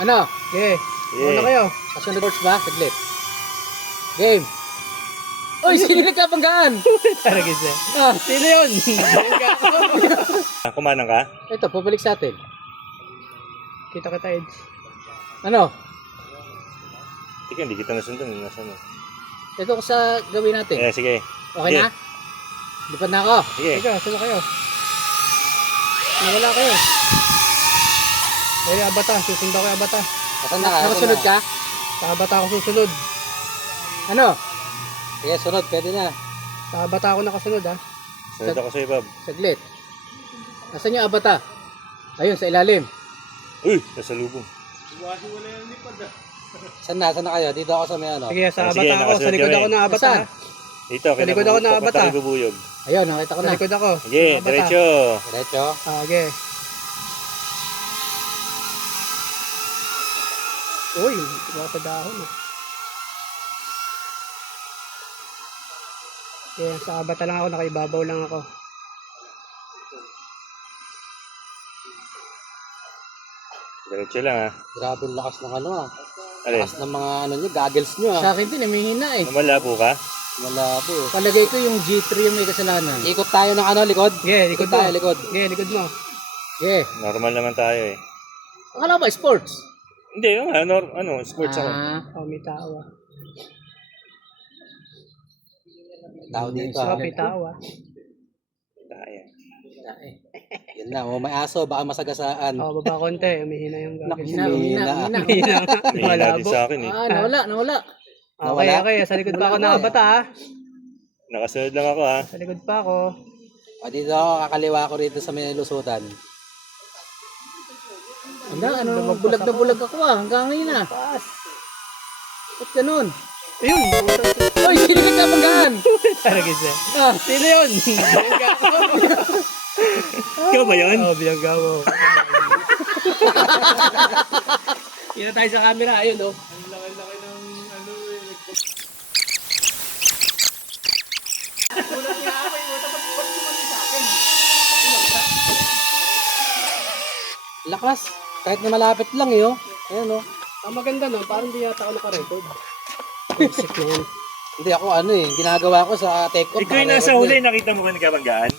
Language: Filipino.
Ano? Okay. Yeah. Ano kayo? Kasunod course ba? Saglit. Game. Uy, sino nagkabanggaan? Talaga siya. Ah, Sino yun? Kumanang ka? ito, pabalik sa atin. Kita kita, Edge. Ano? Sige, hindi kita nasundan. Nasaan mo? Ito ko sa gawin natin. Sige. Okay Sige. na? Lipad na ako. Sige. Ikaw, sino kayo? Nawala kayo. Ay, abata. Susunod ako yung abata. Saan na? Nakasunod ka? Sa abata ako susunod. Ano? Sige, sunod. Pwede na. Sa abata ako nakasunod, ha? Sunod ako sa'yo, Bob. Saglit. Nasaan yung abata? Ayun, sa ilalim. Uy! Nasa lubong. Saan na? Saan na kayo? Dito ako sa may ano. Sige, sa Sige, abata ako. Sa nakasunod likod kami. ako ng abata, Saan? ha? Dito, Sa likod ako na abata. Bubuyog. Ayun, nakita ko Sa na. likod ako. Sige, Sa abata. diretso. Diretso. Okay. Uy, hindi ako sa dahon, eh. Okay, sa abata lang ako. Nakaibabaw lang ako. Diretso lang, ha. Grabe ang lakas ng ano ah. Alin? Lakas ng mga ano nyo, goggles nyo ah. Sa akin din, humihina eh. Malabo ka? Malabo eh. Palagay ko yung G3 yung may kasalanan. Ikot tayo ng ano, likod? Okay, likod Ikot tayo, mo. likod. Okay, likod mo. Yeah. Normal naman tayo, eh. Akala ko ba, sports? Hindi, yung sports ako. Oh, may tao, ah. Tao dito So, ah. may tao, ah. Tayo. Yan na, oh, may aso, baka masagasaan. Oh, baba konti. Umihina yung gagawin. Humihina. Umihina. May hila din Malabo. sa akin, eh. Nawala. Okay, okay. Sa likod pa ako nakabata, ha? Nakasunod lang ako, ha. Sa likod pa ako. O, dito ako, kakaliwa ko rito sa may lusutan. Ano, bulag na bulag ako ah, hanggang ngayon ah. Paas. Ba't ganun? Ayun. Uy, sino nagkabanggaan? Talaga siya. Ah, Sino yun? Bilanggaw. Ikaw ba yun? Oh, bilanggaw. Kita tayo sa camera. Ayun, oh. Ang laki-laki ng ano eh. Ulat niya ako eh. Tapos pag sumali sa akin. lakas. Kahit na malapit lang eh oh. Ayan oh. Ang maganda no, parang di yata ako naka-record. Isip na yan. Hindi ako ano eh, ginagawa ko sa take off. Ikaw yung nasa huli, nakita mo ka nagkabanggaan?